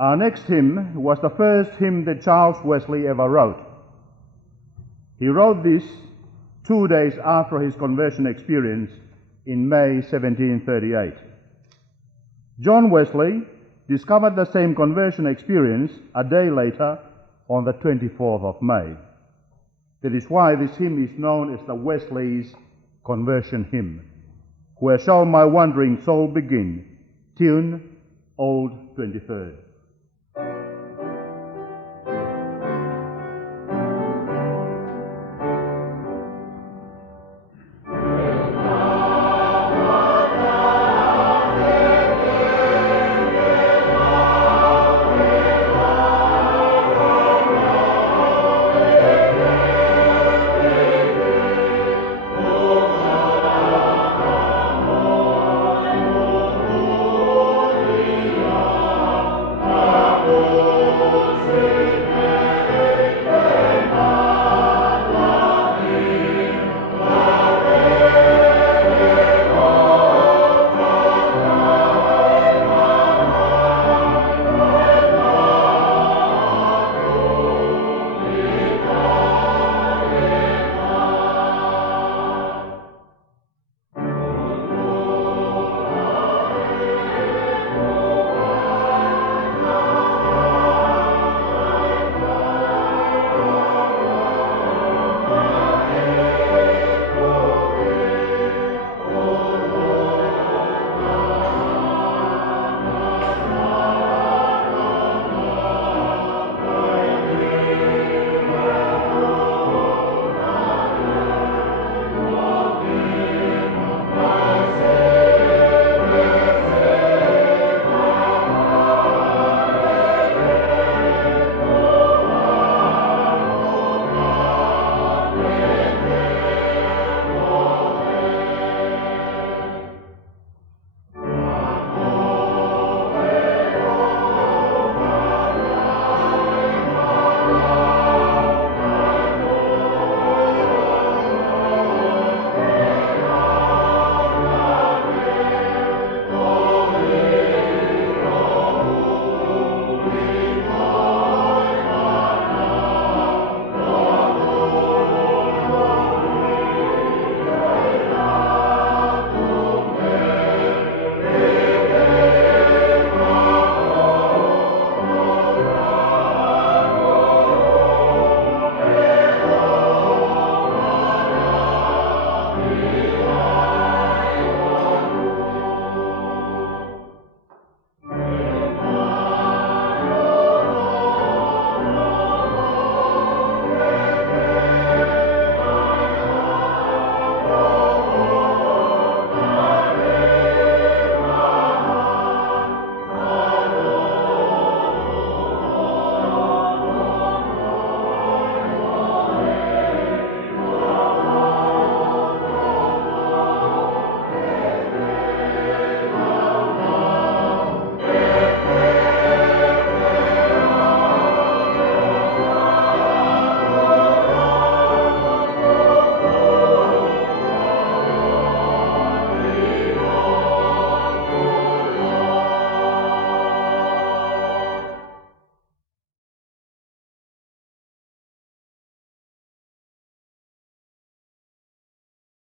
Our next hymn was the first hymn that Charles Wesley ever wrote. He wrote this 2 days after his conversion experience in May 1738. John Wesley discovered the same conversion experience a day later on the 24th of May. That is why this hymn is known as the Wesley's Conversion Hymn. Where shall my wandering soul begin? Tune, Old 23rd.